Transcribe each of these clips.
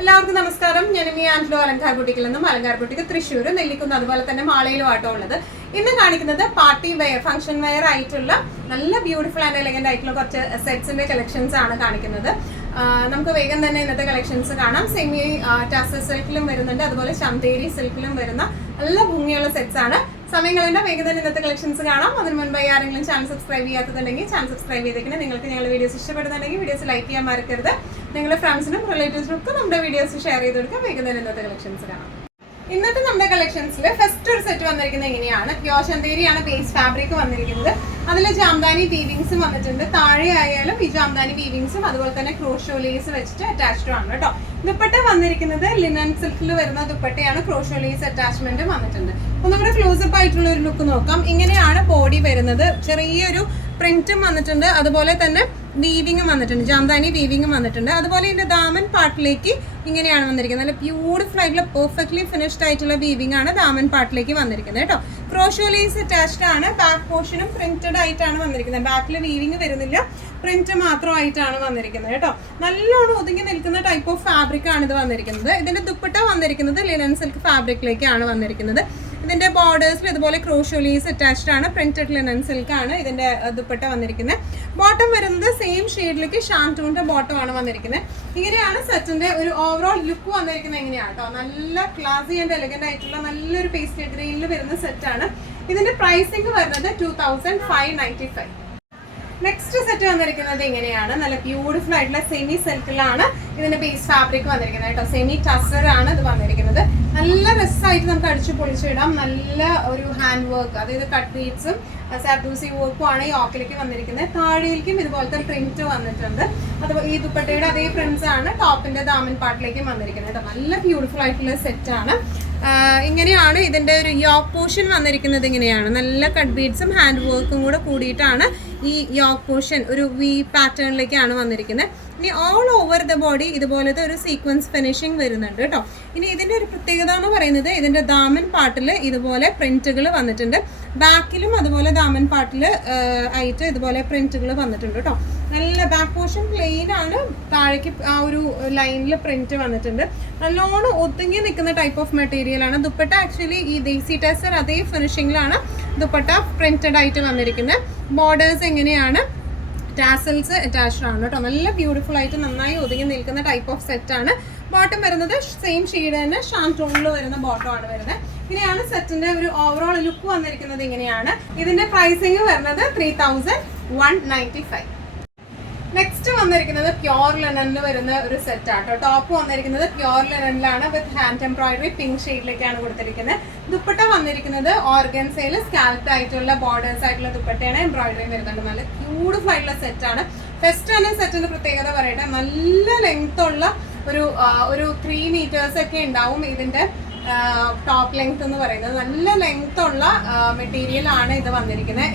എല്ലാവർക്കും നമസ്കാരം. ഞാൻ ആൻഡ്ലോ അലങ്കാർ ബുട്ടിക്കിൽ നിന്നും അലങ്കാർ ബുട്ടിക്ക് തൃശ്ശൂർ നെല്ലിക്കുന്ന് അതുപോലെ തന്നെ മാളയിലും ആട്ടോ ഉള്ളത്. ഇന്ന് കാണിക്കുന്നത് പാർട്ടി വെയർ ഫംഗ്ഷൻ വെയർ ആയിട്ടുള്ള നല്ല ബ്യൂട്ടിഫുൾ ആൻഡ് എലഗന്റ് ആയിട്ടുള്ള കുറച്ച് സെറ്റ്സിന്റെ കളക്ഷൻസ് ആണ് കാണിക്കുന്നത്. നമുക്ക് വേഗം തന്നെ ഇന്നത്തെ കളക്ഷൻസ് കാണാം. സെമി ടസർ സിൽക്കിലും വരുന്നുണ്ട്, അതുപോലെ ചന്തേരി സിൽക്കിലും വരുന്ന നല്ല ഭംഗിയുള്ള സെറ്റ്സ് ആണ്. സമയങ്ങളുടെ വേഗം തന്നെ ഇന്നത്തെ കളക്ഷൻസ് കാണാം. അതിന് മുൻപായി ആരെങ്കിലും ചാനൽ സബ്സ്ക്രൈബ് ചെയ്യാത്തതുണ്ടെങ്കിൽ ചാനൽ സബ്സ്ക്രൈബ് ചെയ്തേക്കുന്നത്. നിങ്ങൾക്ക് ഞങ്ങളുടെ വീഡിയോസ് ഇഷ്ടപ്പെടുന്നുണ്ടെങ്കിൽ വീഡിയോസ് ലൈക്ക് ചെയ്യാൻ മറക്കരുത്. നിങ്ങളുടെ ഫ്രണ്ട്സിനും റിലേറ്റീവ്സിനും ഒക്കെ നമ്മുടെ വീഡിയോസ് ഷെയർ ചെയ്ത് കൊടുക്കുക. വേഗം തന്നെ ഇന്നത്തെ കളക്ഷൻസ് കാണാം. ഇന്നത്തെ നമ്മുടെ കളക്ഷൻസിൽ ഫസ്റ്റ് ഒരു സെറ്റ് വന്നിരിക്കുന്നത് എങ്ങനെയാണ്, പ്യോർ ചന്തേരിയാണ് ബേസ് ഫാബ്രിക് വന്നിരിക്കുന്നത്. അതിൽ ജാംദാനി വീവിങ്സും വന്നിട്ടുണ്ട്. താഴെ ആയാലും ഈ ജാംദാനി വീവിങ്സും അതുപോലെ തന്നെ ക്രോഷോ ലേസ് വെച്ചിട്ട് അറ്റാച്ച്ഡ് ആണ് കേട്ടോ. ദുപ്പട്ട വന്നിരിക്കുന്നത് ലിനൻ സിൽക്കിൽ വരുന്ന ദുപ്പട്ടയാണ്. ക്രോഷോ ലേസ് അറ്റാച്ച്മെന്റ് വന്നിട്ടുണ്ട്. ഒന്നുകൂടെ ക്ലോസപ്പ് ആയിട്ടുള്ള ഒരു ലുക്ക് നോക്കാം. ഇങ്ങനെയാണ് ബോഡി വരുന്നത്. ചെറിയൊരു പ്രിന്റും വന്നിട്ടുണ്ട്, അതുപോലെ തന്നെ വീവിങ്ങും വന്നിട്ടുണ്ട്, ജാംദാനി വീവിങ്ങും വന്നിട്ടുണ്ട്. അതുപോലെ ഇതിന്റെ ദാമൻ പാർട്ടിലേക്ക് ഇങ്ങനെയാണ് വന്നിരിക്കുന്നത്. നല്ല ബ്യൂട്ടിഫുൾ ആയിട്ടുള്ള പെർഫെക്റ്റ്ലി ഫിനിഷ്ഡ് ആയിട്ടുള്ള വീവിംഗ് ആണ് ദാമൻ പാർട്ടിലേക്ക് വന്നിരിക്കുന്നത് കേട്ടോ. ക്രോഷോ ലേസ് അറ്റാച്ച്ഡ് ആണ്. ബാക്ക് പോർഷനും പ്രിന്റഡ് ആയിട്ടാണ് വന്നിരിക്കുന്നത്. ബാക്കിൽ വീവിങ് വരുന്നില്ല, പ്രിന്റ് മാത്രമായിട്ടാണ് വന്നിരിക്കുന്നത് കേട്ടോ. നല്ലോണം ഒതുങ്ങി നിൽക്കുന്ന ടൈപ്പ് ഓഫ് ഫാബ്രിക് ആണ് ഇത് വന്നിരിക്കുന്നത്. ഇതിന്റെ ദുപ്പട്ട വന്നിരിക്കുന്നത് ലിനൻ സിൽക്ക് ഫാബ്രിക്കിലേക്കാണ് വന്നിരിക്കുന്നത്. ഇതിന്റെ ബോർഡേഴ്സിൽ ഇതുപോലെ ക്രോഷോ ലേസ് അറ്റാച്ച്ഡ് ആണ്. പ്രിന്റഡ് ലിനൻ സിൽക്ക് ആണ് ഇതിന്റെ ദുപ്പട്ട വന്നിരിക്കുന്നത്. ബോട്ടം വരുന്നത് സെയിം ഷെയ്ഡിലേക്ക് ഷാൻറ്റൂണിന്റെ ബോട്ടം ആണ് വന്നിരിക്കുന്നത്. ഇങ്ങനെയാണ് സെറ്റിന്റെ ഒരു ഓവറോൾ ലുക്ക് വന്നിരിക്കുന്നത്. എങ്ങനെയാണ് കേട്ടോ, നല്ല ക്ലാസി ആൻഡ് എലഗന്റ് ആയിട്ടുള്ള നല്ലൊരു പേസ്റ്റൽ ഗ്രീനിൽ വരുന്ന സെറ്റ് ആണ്. ഇതിന്റെ പ്രൈസിംഗ് വരുന്നത് 2595. നെക്സ്റ്റ് സെറ്റ് വന്നിരിക്കുന്നത് ഇങ്ങനെയാണ്. നല്ല ബ്യൂട്ടിഫുൾ ആയിട്ടുള്ള സെമി സിൽക്കിലാണ് ഇതിന്റെ ബേസ് ഫാബ്രിക് വന്നിരിക്കുന്നത് കേട്ടോ. സെമി ടസർ ആണ് ഇത് വന്നിരിക്കുന്നത്. നല്ല രസമായിട്ട് നമുക്ക് അടിച്ചു പൊളിച്ചിടാം. നല്ല ഒരു ഹാൻഡ് വർക്ക്, അതായത് കട്ട് ബീഡ്സും സർദൂസി വർക്കും ആണ് ഈ ഓക്കിലേക്ക് വന്നിരിക്കുന്നത്. താഴേക്കും ഇതുപോലത്തെ പ്രിന്റ് വന്നിട്ടുണ്ട്. അതുപോലെ ഈ ദുപ്പട്ടയുടെ അതേ പ്രിന്റ്സ് ആണ് ടോപ്പിന്റെ ദാമൻ പാർട്ടിലേക്കും വന്നിരിക്കുന്നത് കേട്ടോ. നല്ല ബ്യൂട്ടിഫുൾ ആയിട്ടുള്ള സെറ്റ് ആണ്. ഇങ്ങനെയാണ് ഇതിന്റെ ഒരു യോക്ക് പോർഷൻ വന്നിരിക്കുന്നത്. ഇങ്ങനെയാണ് നല്ല കട്ട് ബീഡ്സും ഹാൻഡ് വർക്കും കൂടെ കൂടിയിട്ടാണ് ഈ യോക്ക് പോർഷൻ ഒരു വി പാറ്റേണിലേക്കാണ് വന്നിരിക്കുന്നത്. ഇനി ഓൾ ഓവർ ദ ബോഡി ഇതുപോലത്തെ ഒരു സീക്വൻസ് ഫിനിഷിംഗ് വരുന്നുണ്ട് കേട്ടോ. ഇനി ഇതിന്റെ ഒരു പ്രത്യേകത എന്ന് പറയുന്നത് ഇതിന്റെ ദാമൻ പാർട്ടിൽ ഇതുപോലെ പ്രിന്റുകൾ വന്നിട്ടുണ്ട്. ബാക്കിലും അതുപോലെ ദാമൻ പാർട്ടിൽ ആയിട്ട് ഇതുപോലെ പ്രിന്റുകൾ വന്നിട്ടുണ്ട് കേട്ടോ. നല്ല ബാക്ക് പോർഷൻ പ്ലെയിൻ ആണ്, താഴേക്ക് ആ ഒരു ലൈനിൽ പ്രിന്റ് വന്നിട്ടുണ്ട്. നല്ലോണം ഒതുങ്ങി നിൽക്കുന്ന ടൈപ്പ് ഓഫ് മെറ്റീരിയൽ ആണ്. ദുപ്പട്ട ആക്ച്വലി ഈ ദേസി ടെസർ അതേ ഫിനിഷിംഗിലാണ് ദുപ്പട്ട പ്രിന്റഡ് ആയിട്ട് വന്നിരിക്കുന്നത്. ബോർഡേഴ്സ് എങ്ങനെയാണ്, ടാസൽസ് അറ്റാച്ച്ഡ് ആണ് കേട്ടോ. നല്ല ബ്യൂട്ടിഫുൾ ആയിട്ട് നന്നായി ഒതുങ്ങി നിൽക്കുന്ന ടൈപ്പ് ഓഫ് സെറ്റ് ആണ്. ബോട്ടം വരുന്നത് സെയിം ഷെയ്ഡ് തന്നെ ഷാൻറ്റൂണിൽ വരുന്ന ബോട്ടം ആണ് വരുന്നത്. ഇങ്ങനെയാണ് സെറ്റിന്റെ ഒരു ഓവറോൾ ലുക്ക് വന്നിരിക്കുന്നത്. ഇങ്ങനെയാണ് ഇതിന്റെ പ്രൈസിങ് വരുന്നത് 3195. നെക്സ്റ്റ് വന്നിരിക്കുന്നത് പ്യോർ ലിനനിൽ വരുന്ന ഒരു സെറ്റ് ആട്ടോ. ടോപ്പ് വന്നിരിക്കുന്നത് പ്യോർ ലിനനിലാണ് വിത്ത് ഹാൻഡ് എംബ്രോയിഡറി പിങ്ക് ഷെയ്ഡിലേക്കാണ് കൊടുത്തിരിക്കുന്നത്. ദുപ്പട്ട വന്നിരിക്കുന്നത് ഓർഗൻസയിൽ സ്കാൽപ്ഡ് ആയിട്ടുള്ള ബോർഡേഴ്സ് ആയിട്ടുള്ള ദുപ്പട്ടയാണ്. എംബ്രോയിഡറി വരുന്നുണ്ട്. നല്ല ബ്യൂട്ടിഫുൾ ആയിട്ടുള്ള സെറ്റ് ആണ്. ഫസ്റ്റ് തന്നെ സെറ്റിന്റെ പ്രത്യേകത പറയട്ടെ, നല്ല ലെങ്ത് ഉള്ള ഒരു 3 meters ഒക്കെ ഉണ്ടാവും ഇതിന്റെ ടോപ്പ് ലെങ്ത് എന്ന് പറയുന്നത്. നല്ല ലെങ്ത് ഉള്ള മെറ്റീരിയൽ ആണ് ഇത് വന്നിരിക്കുന്നത്.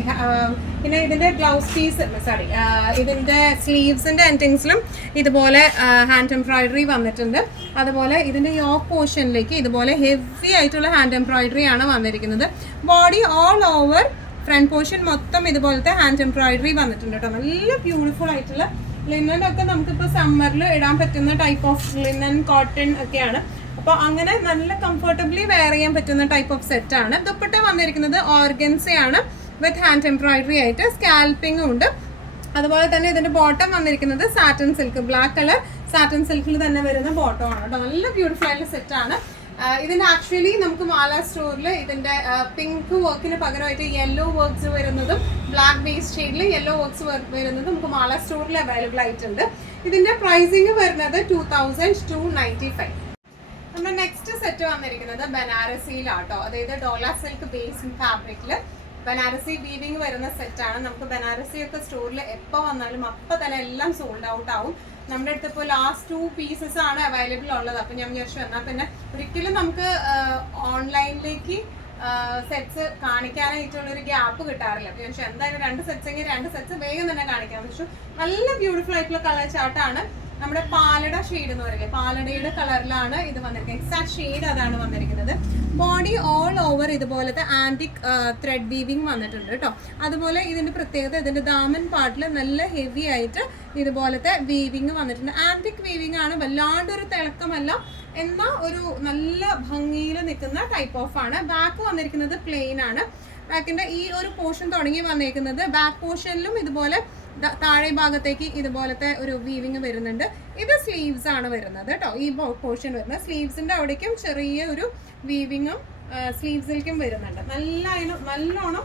പിന്നെ ഇതിന്റെ ബ്ലൗസ് പീസ് ഇതിന്റെ സ്ലീവ്സിന്റെ എൻഡിങ്സിലും ഇതുപോലെ ഹാൻഡ് എംബ്രോയിഡറി വന്നിട്ടുണ്ട്. അതുപോലെ ഇതിന്റെ യോക്ക് പോർഷനിലേക്ക് ഇതുപോലെ ഹെവി ആയിട്ടുള്ള ഹാൻഡ് എംബ്രോയിഡറി ആണ് വന്നിരിക്കുന്നത്. Body all over front portion മൊത്തം ഇതുപോലത്തെ ഹാൻഡ് എംബ്രോയിഡറി വന്നിട്ടുണ്ട് കേട്ടോ. നല്ല ബ്യൂട്ടിഫുൾ ആയിട്ടുള്ള ലിനൻ ഒക്കെ നമുക്കിപ്പോൾ സമ്മറിൽ ഇടാൻ പറ്റുന്ന ടൈപ്പ് ഓഫ് ലിനൻ കോട്ടൺ ഒക്കെയാണ്. അപ്പോൾ അങ്ങനെ നല്ല കംഫർട്ടബിളി വെയർ ചെയ്യാൻ പറ്റുന്ന ടൈപ്പ് ഓഫ് സെറ്റ് ആണ്. ദുപ്പട്ട വന്നിരിക്കുന്നത് ഓർഗൻസയാണ് വിത്ത് ഹാൻഡ് എംബ്രോയിഡറി ആയിട്ട് സ്കാൽപ്പിംഗും ഉണ്ട്. അതുപോലെ തന്നെ ഇതിന്റെ ബോട്ടം വന്നിരിക്കുന്നത് satin silk, black colour satin സിൽക്കിൽ തന്നെ വരുന്ന ബോട്ടം ആണ് കേട്ടോ. നല്ല ബ്യൂട്ടിഫുൾ ആയിട്ടുള്ള സെറ്റ് ആണ്. ഇതിന് ആക്ച്വലി നമുക്ക് മാല സ്റ്റോറിൽ ഇതിന്റെ പിങ്ക് വർക്കിന് പകരമായിട്ട് യെല്ലോ വർക്ക്സ് വരുന്നതും ബ്ലാക്ക് ബേസ് ഷെയ്ഡിൽ യെല്ലോ വർക്ക്സ് വരുന്നതും നമുക്ക് മാല സ്റ്റോറിൽ അവൈലബിൾ ആയിട്ടുണ്ട്. ഇതിന്റെ പ്രൈസിങ് വരുന്നത് 2295. നമ്മുടെ നെക്സ്റ്റ് സെറ്റ് വന്നിരിക്കുന്നത് ബനാറസിയിലാട്ടോ. അതായത് ഡോല സിൽക്ക് ബേസ് ഫാബ്രിക്കിൽ ബനാറസി വീവിങ് വരുന്ന സെറ്റാണ്. നമുക്ക് ബനാറസി ഒക്കെ സ്റ്റോറിൽ എപ്പോൾ വന്നാലും അപ്പം തന്നെ എല്ലാം സോൾഡ് ഔട്ട് ആവും. നമ്മുടെ അടുത്ത് ഇപ്പോൾ ലാസ്റ്റ് 2 pieces ആണ് അവൈലബിൾ ഉള്ളത്. അപ്പം ഞാൻ വിചാരിച്ചു എന്നാൽ പിന്നെ ഒരിക്കലും നമുക്ക് ഓൺലൈനിലേക്ക് സെറ്റ്സ് കാണിക്കാനായിട്ടുള്ളൊരു ഗ്യാപ്പ് കിട്ടാറില്ല. അപ്പം ഞാൻ വിചാരിച്ചു എന്തായാലും 2 സെറ്റ്സ് എങ്കിൽ 2 സെറ്റ്സ് വേഗം തന്നെ കാണിക്കാമെന്ന് വെച്ചു. നല്ല ബ്യൂട്ടിഫുൾ ആയിട്ടുള്ള കളർ ചാർട്ടാണ്. നമ്മുടെ പാലട ഷെയ്ഡ് എന്ന് പറയില്ലേ, പാലടയുടെ കളറിലാണ് ഇത് വന്നിരിക്കുന്നത്. എക്സാക്ട് ഷെയ്ഡ് അതാണ് വന്നിരിക്കുന്നത്. ബോഡി ഓൾ ഓവർ ഇതുപോലത്തെ ആന്റിക് ത്രെഡ് വീവിങ് വന്നിട്ടുണ്ട് കേട്ടോ. അതുപോലെ ഇതിന്റെ പ്രത്യേകത ഇതിന്റെ ദാമൻ പാർട്ടിൽ നല്ല ഹെവി ആയിട്ട് ഇതുപോലത്തെ വീവിങ് വന്നിട്ടുണ്ട്. ആന്റിക് വീവിങ് ആണ്, വല്ലാണ്ടൊരു തിളക്കമല്ല, എന്നാൽ ഒരു നല്ല ഭംഗിയിൽ നിൽക്കുന്ന ടൈപ്പ് ഓഫ് ആണ്. ബാക്ക് വന്നിരിക്കുന്നത് പ്ലെയിൻ ആണ്. ബാക്കിന്റെ ഈ ഒരു പോർഷൻ തുടങ്ങി വന്നേക്കുന്നത് ബാക്ക് പോർഷനിലും ഇതുപോലെ താഴെ ഭാഗത്തേക്ക് ഇതുപോലത്തെ ഒരു വീവിങ് വരുന്നുണ്ട്. ഇത് സ്ലീവ്സ് ആണ് വരുന്നത് കേട്ടോ. ഈ പോർഷൻ വരുന്നത് സ്ലീവ്സിന്റെ അവിടേക്കും ചെറിയ ഒരു വീവിങ്ങും സ്ലീവ്സിലേക്കും വരുന്നുണ്ട്. നല്ലോണം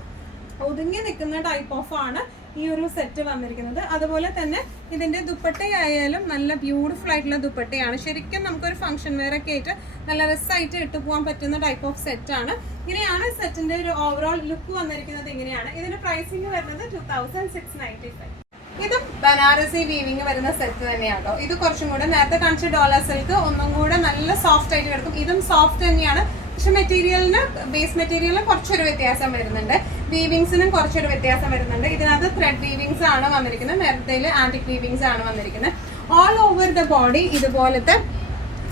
ഒതുങ്ങി നിൽക്കുന്ന ടൈപ്പ് ഓഫ് ആണ് ഈ ഒരു സെറ്റ് വന്നിരിക്കുന്നത്. അതുപോലെ തന്നെ ഇതിന്റെ ദുപ്പട്ടയായാലും നല്ല ബ്യൂട്ടിഫുൾ ആയിട്ടുള്ള ദുപ്പട്ടയാണ്. ശരിക്കും നമുക്കൊരു ഫംഗ്ഷൻ വെയർ ഒക്കെ ആയിട്ട് നല്ല രസമായിട്ട് ഇട്ട് പോകാൻ പറ്റുന്ന ടൈപ്പ് ഓഫ് സെറ്റ് ആണ്. ഇങ്ങനെയാണ് സെറ്റിന്റെ ഒരു ഓവറോൾ ലുക്ക് വന്നിരിക്കുന്നത്. ഇങ്ങനെയാണ് ഇതിന്റെ പ്രൈസിങ് വരുന്നത് 2695. ഇതും ബനാറസി വീവിങ് വരുന്ന സെറ്റ് തന്നെയാണോ. ഇത് കുറച്ചും കൂടെ നേരത്തെ കാണിച്ച ഡോളർ സിൽക്ക് ഒന്നും കൂടെ നല്ല സോഫ്റ്റ് ആയിട്ട് കിടക്കും. ഇതും സോഫ്റ്റ് തന്നെയാണ്, പക്ഷെ മെറ്റീരിയലിന് ബേസ് മെറ്റീരിയലിന് കുറച്ചൊരു വ്യത്യാസം വരുന്നുണ്ട്. വീവിങ്സിനും കുറച്ചൊരു വ്യത്യാസം വരുന്നുണ്ട്. ഇതിനകത്ത് ത്രെഡ് വീവിങ്സ് ആണ് വന്നിരിക്കുന്നത്, നേരത്തെ ആന്റിക് വീവിങ്സ് ആണ് വന്നിരിക്കുന്നത്. ഓൾ ഓവർ ദ ബോഡി ഇതുപോലത്തെ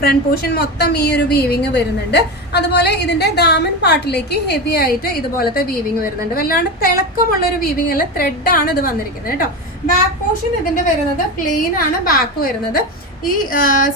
ഫ്രണ്ട് പോർഷൻ മൊത്തം ഈ ഒരു വീവിങ് വരുന്നുണ്ട്. അതുപോലെ ഇതിന്റെ ദാമൻ പാർട്ടിലേക്ക് ഹെവി ആയിട്ട് ഇതുപോലത്തെ വീവിങ് വരുന്നുണ്ട്. വല്ലാണ്ട് തിളക്കമുള്ള ഒരു വീവിങ് അല്ല, ത്രെഡ് ആണ് ഇത് വന്നിരിക്കുന്നത് കേട്ടോ. ബാക്ക് പോർഷൻ ഇതിന്റെ വരുന്നത് പ്ലെയിൻ ആണ് ബാക്ക് വരുന്നത്. ഈ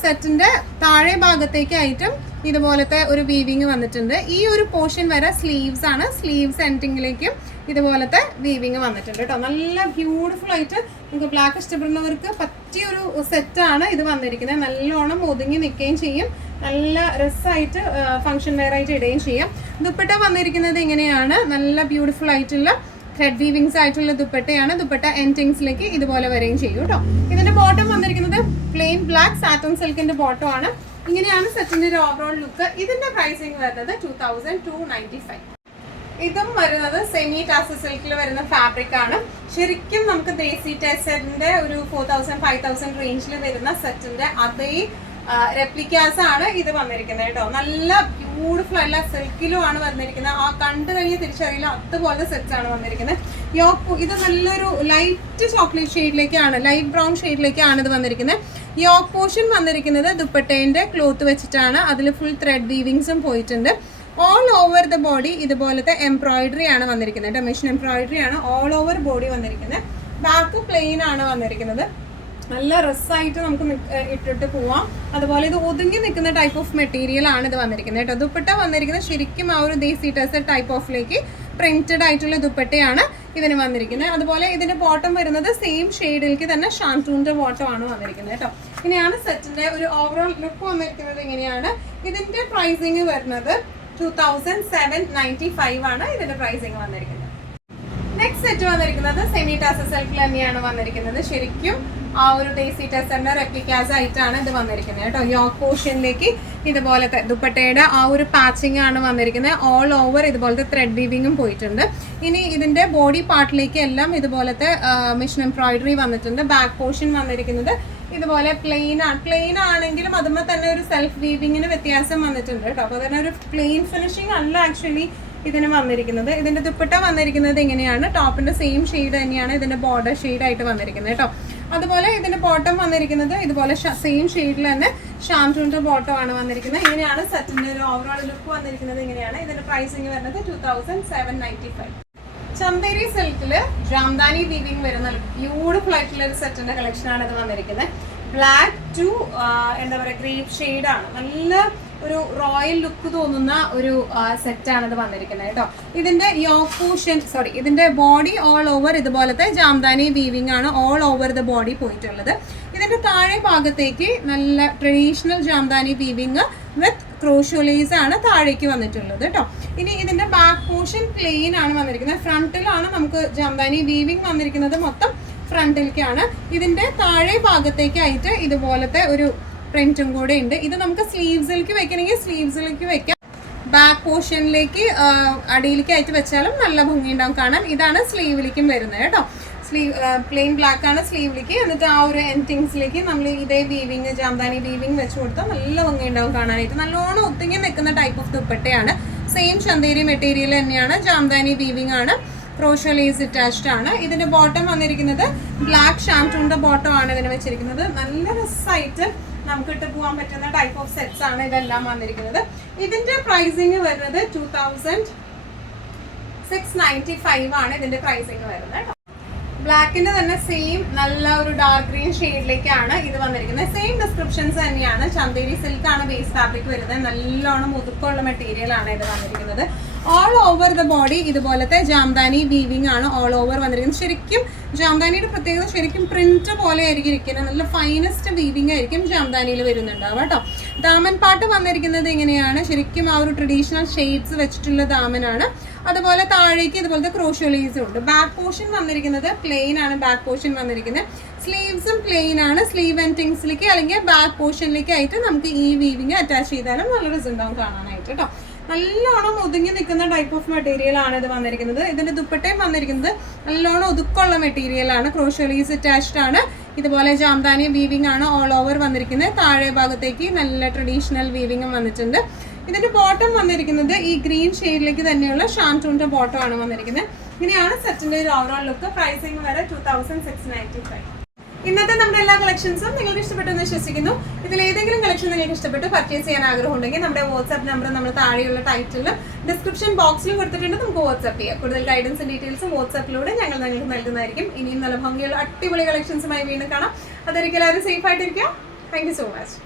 സെറ്റിന്റെ താഴെ ഭാഗത്തേക്കായിട്ടും ഇതുപോലത്തെ ഒരു വീവിങ് വന്നിട്ടുണ്ട്. ഈ ഒരു പോർഷൻ വരെ സ്ലീവ്സ് ആണ്, സ്ലീവ്സ് എൻഡിങ്ങിലേക്കും ഇതുപോലത്തെ വീവിങ് വന്നിട്ടുണ്ട് കേട്ടോ. നല്ല ബ്യൂട്ടിഫുൾ ആയിട്ട് നമുക്ക് ബ്ലാക്ക് ഇഷ്ടപ്പെടുന്നവർക്ക് പറ്റിയൊരു സെറ്റാണ് ഇത് വന്നിരിക്കുന്നത്. നല്ലോണം ഒതുങ്ങി നിൽക്കുകയും ചെയ്യും, നല്ല രസമായിട്ട് ഫംഗ്ഷൻ വെയർ ആയിട്ട് ഇടുകയും ചെയ്യാം. ദുപ്പട്ട വന്നിരിക്കുന്നത് ഇങ്ങനെയാണ്, നല്ല ബ്യൂട്ടിഫുൾ ആയിട്ടുള്ള ത്രെഡ് വീവിങ്സ് ആയിട്ടുള്ള ദുപ്പട്ടയാണ്. ദുപ്പട്ട എൻഡിങ്സിലേക്ക് ഇതുപോലെ വരികയും ചെയ്യും കേട്ടോ. ഇതിന്റെ ബോട്ടം വന്നിരിക്കുന്നത് പ്ലെയിൻ ബ്ലാക്ക് സാറ്റൻ സിൽക്കിന്റെ ബോട്ടം ആണ്. ഇങ്ങനെയാണ് സെറ്റിന്റെ ഒരു ഓവറോൾ ലുക്ക്. ഇതിന്റെ പ്രൈസിങ് വരുന്നത് 2295. ഇതും വരുന്നത് സെമി ടാസൽ സിൽക്കിൽ വരുന്ന ഫാബ്രിക് ആണ്. ശരിക്കും നമുക്ക് ദേസി ടെസറിന്റെ ഒരു 4000-5000 റേഞ്ചിൽ വരുന്ന സെറ്റിന്റെ അതേ റെപ്ലിക്കാസ് ആണ് ഇത് വന്നിരിക്കുന്നത് കേട്ടോ. നല്ല ബ്യൂട്ടിഫുൾ ആയിട്ടുള്ള സിൽക്കിലും ആണ് വന്നിരിക്കുന്നത്. ആ കണ്ടു കഴിഞ്ഞ് തിരിച്ചറിയില്ല, അതുപോലെ സെറ്റ്സ് ആണ് വന്നിരിക്കുന്നത്. ഇത് നല്ലൊരു ലൈറ്റ് ചോക്ലേറ്റ് ഷെയ്ഡിലേക്കാണ്, ലൈറ്റ് ബ്രൗൺ ഷെയ്ഡിലേക്കാണ് ഇത് വന്നിരിക്കുന്നത്. യോക്ക് പോർഷൻ വന്നിരിക്കുന്നത് ദുപ്പട്ടേന്റെ ക്ലോത്ത് വെച്ചിട്ടാണ്. അതിൽ ഫുൾ ത്രെഡ് വീവിങ്സും പോയിട്ടുണ്ട്. ഓൾ ഓവർ ദ ബോഡി ഇതുപോലത്തെ എംബ്രോയിഡറി ആണ് വന്നിരിക്കുന്നത്. മെഷീൻ എംബ്രോയിഡറി ആണ് ഓൾ ഓവർ ബോഡി വന്നിരിക്കുന്നത്. ബാക്ക് പ്ലെയിൻ ആണ് വന്നിരിക്കുന്നത്. നല്ല രസമായിട്ട് നമുക്ക് ഇട്ടിട്ട് പോവാം. അതുപോലെ ഇത് ഒതുങ്ങി നിൽക്കുന്ന ടൈപ്പ് ഓഫ് മെറ്റീരിയൽ ആണ് ഇത് വന്നിരിക്കുന്നത് കേട്ടോ. ദുപ്പട്ട വന്നിരിക്കുന്നത് ശരിക്കും ആ ഒരു ദേസി ടെസർ ടൈപ്പ് ഓഫിലേക്ക് പ്രിന്റഡ് ആയിട്ടുള്ള ദുപ്പട്ടയാണ് ഇതിന് വന്നിരിക്കുന്നത്. അതുപോലെ ഇതിന്റെ ബോട്ടം വരുന്നത് സെയിം ഷെയ്ഡിലേക്ക് തന്നെ ഷാൻറ്റൂണിന്റെ ബോട്ടം ആണ് വന്നിരിക്കുന്നത് കേട്ടോ. ഇങ്ങനെയാണ് സെറ്റിന്റെ ഒരു ഓവറോൾ ലുക്ക് വന്നിരിക്കുന്നത്. ഇങ്ങനെയാണ് ഇതിന്റെ പ്രൈസിങ് വരുന്നത് 2795 ആണ് ഇതിന്റെ പ്രൈസിങ് വന്നിരിക്കുന്നത്. നെക്സ്റ്റ് സെറ്റ് വന്നിരിക്കുന്നത് സെമി ടാസൽ സിൽക്കിൽ തന്നെയാണ് വന്നിരിക്കുന്നത്. ശരിക്കും ആ ഒരു ദേസി ടെസറിന്റെ റെപ്ലിക്കാസ് ആയിട്ടാണ് ഇത് വന്നിരിക്കുന്നത് കേട്ടോ. യോക്ക് പോർഷനിലേക്ക് ഇതുപോലത്തെ ദുപ്പട്ടയുടെ ആ ഒരു പാച്ചിങ് ആണ് വന്നിരിക്കുന്നത്. ഓൾ ഓവർ ഇതുപോലത്തെ ത്രെഡ് വീവിങ്ങും പോയിട്ടുണ്ട്. ഇനി ഇതിന്റെ ബോഡി പാർട്ടിലേക്ക് എല്ലാം ഇതുപോലത്തെ മെഷീൻ എംബ്രോയിഡറി വന്നിട്ടുണ്ട്. ബാക്ക് പോർഷൻ വന്നിരിക്കുന്നത് ഇതുപോലെ പ്ലെയിൻ ആണെങ്കിലും അതുമ്പോൾ തന്നെ ഒരു സെൽഫ് വീവിങ്ങിന് വ്യത്യാസം വന്നിട്ടുണ്ട് കേട്ടോ. അപ്പോൾ തന്നെ ഒരു പ്ലെയിൻ ഫിനിഷിംഗ് അല്ല ആക്ച്വലി ഇതിന് വന്നിരിക്കുന്നത്. ഇതിന്റെ ദുപ്പട്ട വന്നിരിക്കുന്നത് ഇങ്ങനെയാണ്. ടോപ്പിന്റെ സെയിം ഷെയ്ഡ് തന്നെയാണ് ഇതിന്റെ ബോർഡർ ഷെയ്ഡ് ആയിട്ട് വന്നിരിക്കുന്നത് കേട്ടോ. അതുപോലെ ഇതിന്റെ ബോട്ടം വന്നിരിക്കുന്നത് ഇതുപോലെ സെയിം ഷെയ്ഡിൽ തന്നെ ഷാംറ്റൂണിന്റെ ബോട്ടം ആണ് വന്നിരിക്കുന്നത്. ഇങ്ങനെയാണ് സെറ്റിന്റെ ഒരു ഓവറോൾ ലുക്ക് വന്നിരിക്കുന്നത്. ഇങ്ങനെയാണ് ഇതിന്റെ പ്രൈസിങ് വരുന്നത് 2795. ചന്തേരി സിൽക്കില് ജാംദാനി വീവിങ് വരുന്ന ബ്യൂട്ടിഫുൾ ആയിട്ടുള്ള ഒരു സെറ്റിന്റെ കളക്ഷൻ ആണ് ഇത് വന്നിരിക്കുന്നത്. ബ്ലാക്ക് ടു എന്താ പറയുക ഗ്രേപ്പ് ഷെയ്ഡ് ആണ്. നല്ല ഒരു റോയൽ ലുക്ക് തോന്നുന്ന ഒരു സെറ്റാണ് ഇത് വന്നിരിക്കുന്നത് കേട്ടോ. ഇതിന്റെ യോക്ക് പോർഷൻ ഇതിന്റെ ബോഡി ഓൾ ഓവർ ഇതുപോലത്തെ ജാംദാനി വീവിങ് ആണ് ഓൾ ഓവർ ദ ബോഡി പോയിട്ടുള്ളത്. ഇതിന്റെ താഴെ ഭാഗത്തേക്ക് നല്ല ട്രഡീഷണൽ ജാംദാനി വീവിങ് വിത്ത് ക്രോഷോലേസ് ആണ് താഴേക്ക് വന്നിട്ടുള്ളത് കേട്ടോ. ഇനി ഇതിന്റെ ബാക്ക് പോർഷൻ പ്ലെയിൻ ആണ് വന്നിരിക്കുന്നത്. ഫ്രണ്ടിലാണ് നമുക്ക് ജാംദാനി വീവിങ് വന്നിരിക്കുന്നത്. മൊത്തം ഫ്രണ്ടിലേക്കാണ്. ഇതിന്റെ താഴെ ഭാഗത്തേക്കായിട്ട് ഇതുപോലത്തെ ഒരു പ്രിന്റും കൂടെ ഉണ്ട്. ഇത് നമുക്ക് സ്ലീവ്സിലേക്ക് വെക്കണമെങ്കിൽ സ്ലീവ്സിലേക്ക് വെക്കാം. ബാക്ക് പോർഷനിലേക്ക് അടിയിലേക്കായിട്ട് വെച്ചാലും നല്ല ഭംഗി ഉണ്ടാവും കാണാൻ. ഇതാണ് സ്ലീവിലേക്കും വരുന്നത് കേട്ടോ. പ്ലെയിൻ ബ്ലാക്ക് ആണ് സ്ലീവിലേക്ക്. എന്നിട്ട് ആ ഒരു എൻഡിങ്സിലേക്ക് നമ്മൾ ഇതേ വീവിങ് ജാംദാനി വീവിങ് വെച്ച് കൊടുത്താൽ നല്ല ഭംഗി ഉണ്ടാവും കാണാനായിട്ട്. നല്ലോണം ഒത്തുങ്ങി നിൽക്കുന്ന ടൈപ്പ് ഓഫ് ദുപ്പട്ടയാണ്. സെയിം ചന്തേരി മെറ്റീരിയൽ തന്നെയാണ്. ജാംദാനി വീവിങ് ആണ്. ക്രോഷോ ലേസ് അറ്റാച്ച്ഡ് ആണ്. ഇതിന്റെ ബോട്ടം വന്നിരിക്കുന്നത് ബ്ലാക്ക് ഷാംറ്റൂണിന്റെ ബോട്ടം ആണ് ഇതിന് വെച്ചിരിക്കുന്നത്. നല്ല രസമായിട്ട് നമുക്ക് ഇട്ട് പോകാൻ പറ്റുന്ന ടൈപ്പ് ഓഫ് സെറ്റ്സ് ആണ് ഇതെല്ലാം വന്നിരിക്കുന്നത്. ഇതിന്റെ പ്രൈസിങ് വരുന്നത് 2695 ആണ് ഇതിന്റെ പ്രൈസിങ് വരുന്നത്. ബ്ലാക്കിന്റെ തന്നെ സെയിം നല്ല ഒരു ഡാർക്ക് ഗ്രീൻ ഷെയ്ഡിലേക്കാണ് ഇത് വന്നിരിക്കുന്നത്. സെയിം ഡിസ്ക്രിപ്ഷൻസ് തന്നെയാണ്. ചന്തേരി സിൽക്ക് ആണ് ബേസ് ഫാബ്രിക് വരുന്നത്. നല്ലോണം ഒതുക്കമുള്ള മെറ്റീരിയൽ ആണ് ഇത് വന്നിരിക്കുന്നത്. ഓൾ ഓവർ ദ ബോഡി ഇതുപോലത്തെ ജാംദാനി വീവിംഗ് ആണ് ഓൾ ഓവർ വന്നിരിക്കുന്നത്. ശരിക്കും ജാംദാനിയുടെ പ്രത്യേകത ശരിക്കും പ്രിന്റ് പോലെ ആയിരിക്കും ഇരിക്കുന്നത്. നല്ല ഫൈനസ്റ്റ് വീവിംഗ് ആയിരിക്കും ജാംദാനിയിൽ വരുന്നുണ്ടാവും കേട്ടോ. ദാമൻ പാട്ട് വന്നിരിക്കുന്നത് എങ്ങനെയാണ്, ശരിക്കും ആ ഒരു ട്രഡീഷണൽ ഷെയ്ഡ്സ് വെച്ചിട്ടുള്ള ദാമനാണ്. അതുപോലെ താഴേക്ക് ഇതുപോലത്തെ ക്രോഷ്യോലീസും ഉണ്ട്. ബാക്ക് പോർഷൻ വന്നിരിക്കുന്നത് പ്ലെയിൻ ആണ്. ബാക്ക് പോർഷൻ വന്നിരിക്കുന്നത് സ്ലീവ്സും പ്ലെയിൻ ആണ്. സ്ലീവ് എൻഡിങ്സിലേക്ക് അല്ലെങ്കിൽ ബാക്ക് പോർഷനിലേക്ക് ആയിട്ട് നമുക്ക് ഈ വീവിങ് അറ്റാച്ച് ചെയ്താലും നല്ല റിസൾട്ട് ഉണ്ടാവും കാണാനായിട്ട് കേട്ടോ. നല്ലോണം ഒതുങ്ങി നിൽക്കുന്ന ടൈപ്പ് ഓഫ് മെറ്റീരിയൽ ആണ് ഇത് വന്നിരിക്കുന്നത്. ഇതിന്റെ ദുപ്പട്ടയും വന്നിരിക്കുന്നത് നല്ലോണം ഒതുക്കമുള്ള മെറ്റീരിയൽ ആണ്. ക്രോഷ്യോലീസ് അറ്റാച്ച്ഡ് ആണ്. ഇതുപോലെ ജാംദാനി വീവിംഗ് ആണ് ഓൾ ഓവർ വന്നിരിക്കുന്നത്. താഴെ ഭാഗത്തേക്ക് നല്ല ട്രഡീഷണൽ വീവിംഗും വന്നിട്ടുണ്ട്. ഇതിന്റെ ബോട്ടം വന്നിരിക്കുന്നത് ഈ ഗ്രീൻ ഷെയ്ഡിലേക്ക് തന്നെയുള്ള ഷാൻറ്റൂണിന്റെ ബോട്ടം ആണ് വന്നിരിക്കുന്നത്. ഇങ്ങനെയാണ് സെറ്റിന്റെ ഒരു ഓവറോൾ ലുക്ക്. പ്രൈസിംഗ് വരെ 2695. ഇന്നത്തെ നമ്മുടെ എല്ലാ കളക്ഷൻസും നിങ്ങൾക്ക് ഇഷ്ടപ്പെട്ടെന്ന് വിശ്വസിക്കുന്നു. ഇതിൽ ഏതെങ്കിലും കളക്ഷൻ നിങ്ങൾക്ക് ഇഷ്ടപ്പെട്ട് പർച്ചേസ് ചെയ്യാൻ ആഗ്രഹം ഉണ്ടെങ്കിൽ നമ്മുടെ വാട്സ്ആപ്പ് നമ്പർ നമ്മൾ താഴെയുള്ള ടൈറ്റിലും ഡിസ്ക്രിപ്ഷൻ ബോക്സിലും കൊടുത്തിട്ടുണ്ട്. നമുക്ക് വാട്സ്ആപ്പ് ചെയ്യാം. കൂടുതൽ ഗൈഡൻസും ഡീറ്റെയിൽസും വാട്സ്ആപ്പിലൂടെ ഞങ്ങൾ നിങ്ങൾക്ക് നൽകുന്നതായിരിക്കും. ഇനിയും നല്ല ഭംഗിയുള്ള അടിപൊളി കളക്ഷൻസുമായി വീണ്ടും കാണാം. അതൊരിക്കലും എല്ലാവരും സേഫ് ആയിട്ടിരിക്കാം. Thank you so much.